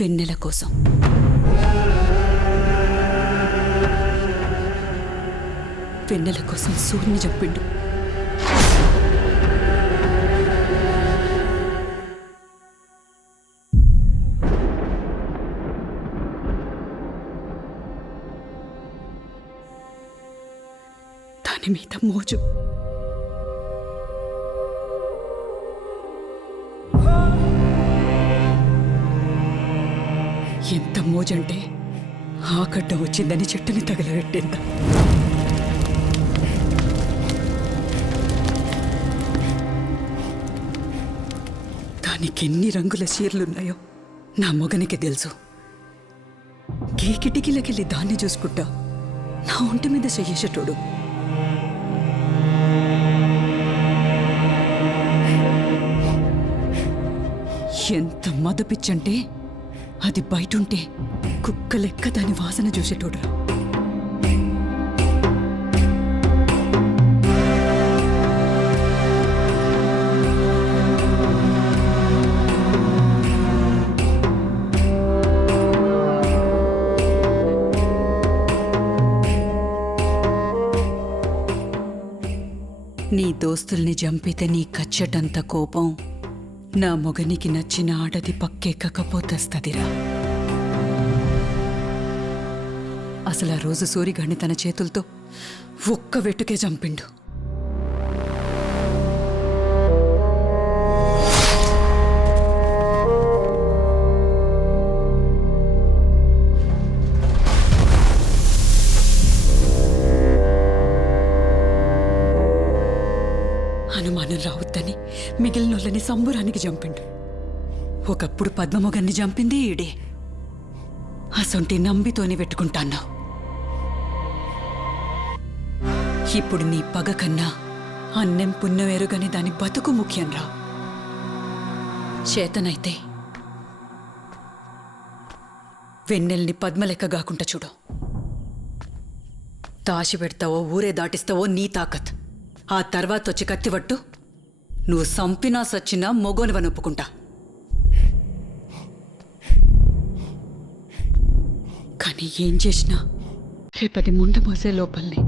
వెన్నెల కోసం. వెన్నెల కోసం సూర్యుని చంపిండు. దాని మీద మోజు. ఎంత మోజంటే ఆకడ్డ వచ్చిందని చెట్టుని తగలబెట్టింద. దానికి ఎన్ని రంగుల చీరలున్నాయో నా మొగనికి తెలుసు. ఏ కిటికీలకెళ్ళి దాన్ని చూసుకుంటా నా ఒంటి మీద చెయ్యేసేటోడు. ఎంత మదపిచ్చంటే అది బయటుంటే కుక్క లెక్క దాని వాసన చూసేటోడు. నీ దోస్తుల్ని చంపితే నీ కచ్చటంత కోపం నా మొగనికి నచ్చిన ఆడది పక్కెక్కకపోతస్తదిరా. అసలు ఆ రోజు సూరిగాడిని తన చేతులతో ఒక్క వెట్టుకే చంపిండు. అనుమానం రావద్దని మిగిలినోళ్ళని సంబురానికి చంపిండు. ఒకప్పుడు పద్మమొగన్ని చంపింది ఈడే. అసొంటి నంబితోనే పెట్టుకుంటాన్నావు. ఇప్పుడు నీ పగ కన్నా అన్నం పుణ్యం ఎరుగని దాని బతుకు ముఖ్యంరా. చేతనైతే వెన్నెల్ని పద్మలెక్క గాకుండా చూడు. దాచి పెడతావో ఊరే దాటిస్తావో నీ తాకత్. ఆ తర్వాత వచ్చి కత్తివట్టు. నువ్వు సంపినా సచ్చినా మొగోనివని ఒప్పుకుంటా. కానీ ఏం చేసినా రేపటి ముండ మోసే లోపల్ని.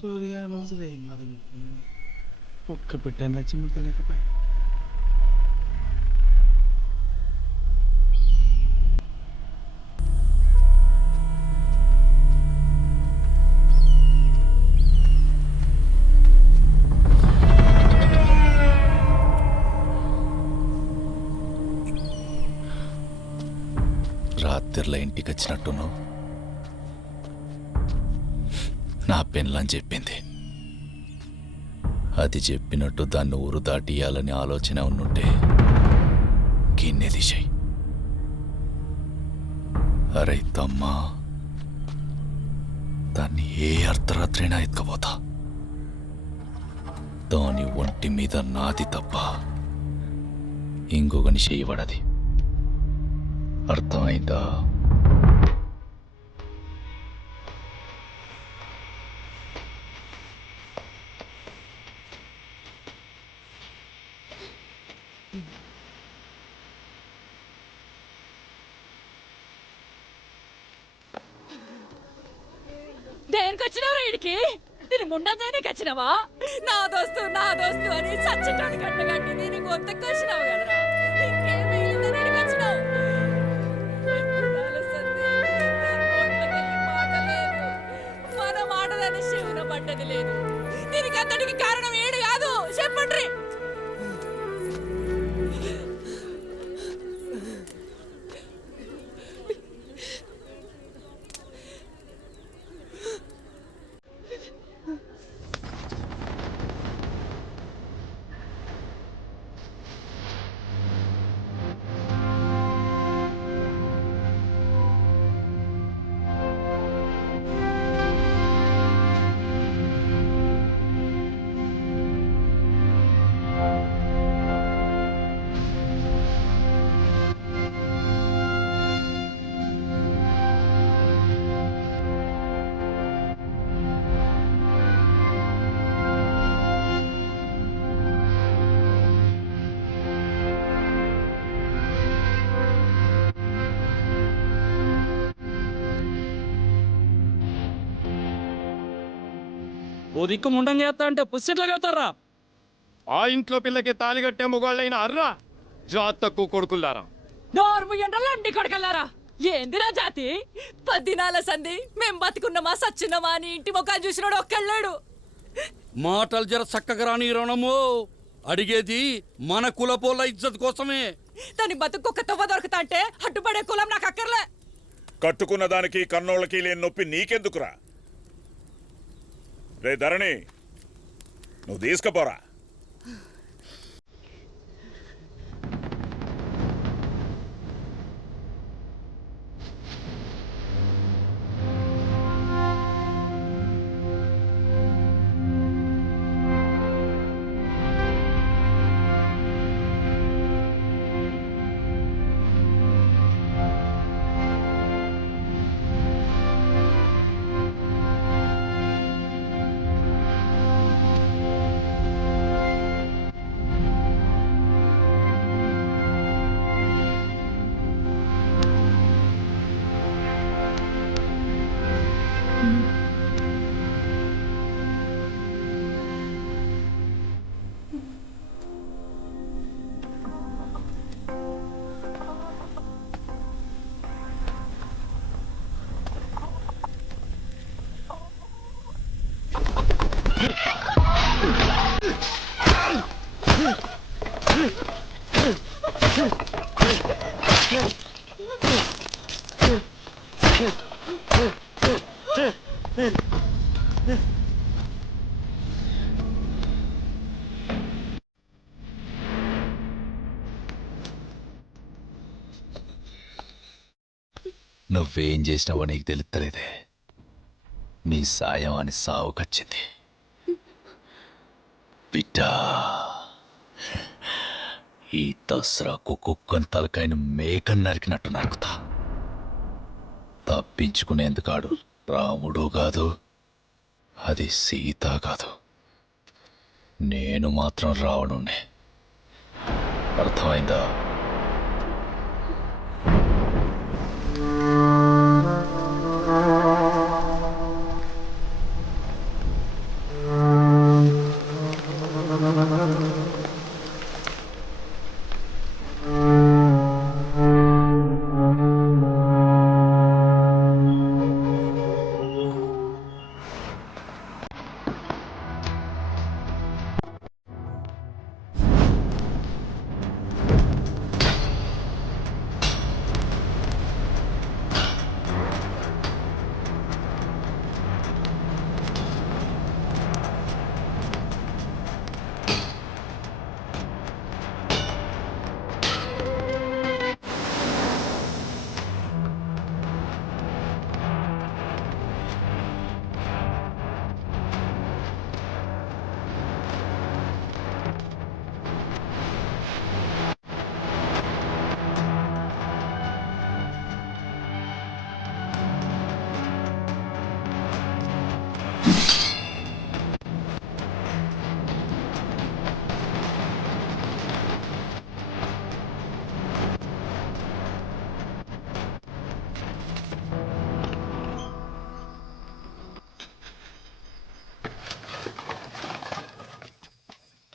సూర్య మనసులో ఏం కాదు. ఒక్క పెట్టాను చిమ్మలేకపోయి. రాత్రిలో ఇంటికి వచ్చినట్టును నా పెన్లని చెప్పింది. అది చెప్పినట్టు దాన్ని ఊరు దాటియాలని ఆలోచన ఉన్నట్టే గిన్నె దిశాయి. అరే తమ్మా, దాన్ని ఏ అర్ధరాత్రైనా ఎత్తుకపోతా. దాని ఒంటి మీద నాది తప్ప ఇంకొకని చేయబడది. అర్థమైందా? దేనికి వచ్చినావు ఇడికి? దీని ముండదానికి వచ్చినావా? నా దోస్తు అని చచ్చటానికి కట్టగట్టి దీని గొంతకు వచ్చినావు కదరా. ఇంకేం మిగిలిందని ఇడికి వచ్చినావు? ఓ దిక్కు ముండం చేస్తా అంటే పుస్తెట్లా కడతారా? ఆ ఇంట్లో పిల్లకి తాళి కట్టే మొగాళ్ళైన అర్రా జాతకు కొడుకులారా. నోర్ము ఎండలండి కొడకల్లారా. ఏందిరా జాతి? 10 దినాల సంధి మేం బతుకున్నామా సచ్చినమా అని ఇంటి ముఖాన్ని చూసినోడు ఒక్కళ్ళాడు. మాటలు జర చక్కగా రాని రణము. అడిగేది మన కులపోళ్ళ ఇజ్జత్ కోసమే. దాని బతుకు తవ్వ దొరుకుతా అంటే అడ్డుపడే కులం నాకు అక్కర్లే. కట్టుకున్న దానికి కన్నోళ్ళకి లేని నొప్పి నీకెందుకురా? రే ధరణి, నువ్వు తీసుకుపోరా. నువ్వేం చేసినావో నీకు తెలుస్తలేదే. నీ సాయం అని సావుకొచ్చింది బిడ్డా. ఈ దసరాకు కుక్కని తలకాయను మేకను నరికినట్టు నరుకుతా. తప్పించుకునేందుకాడు రాముడు కాదు, అది సీత కాదు, నేను మాత్రం రావణుణ్ణే. అర్థమైందా?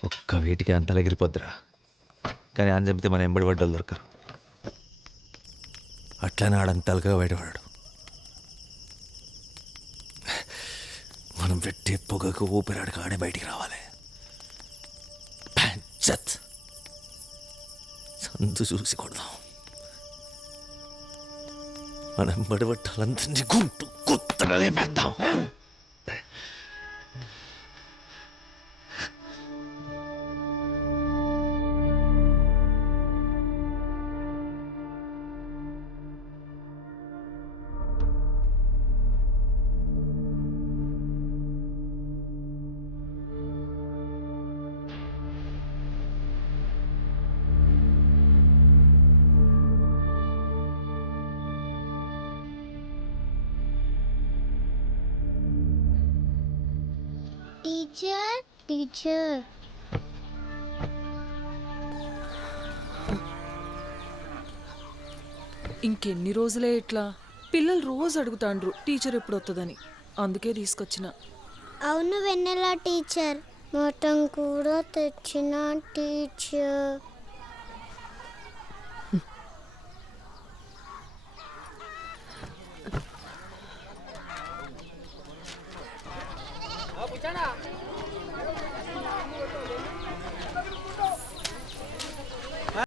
ఒక్క వీటికి అంతలా ఎగిరిపోద్దురా. కానీ అని చెప్తే మన ఎంబడి పడ్డలు దొరకరు. అట్లనే ఆడంతలుగా బయటపడాడు. మనం పెట్టే పొగకు ఊపిరాడు కానీ బయటికి రావాలి. పంచత్ సందు చూసి కొడదాం. మనం ఎంబడి పట్టాలందరినీ గుంటు కొత్తగా లేపేద్దాం. టీచర్ ఇంకెన్ని రోజులే ఇట్లా? పిల్లలు రోజు అడుగుతాండ్రు టీచర్ ఎప్పుడు వస్తుందని. అందుకే తీసుకొచ్చిన. అవును వెన్నెల టీచర్, మటన్ కూడా తెచ్చిన టీచర్.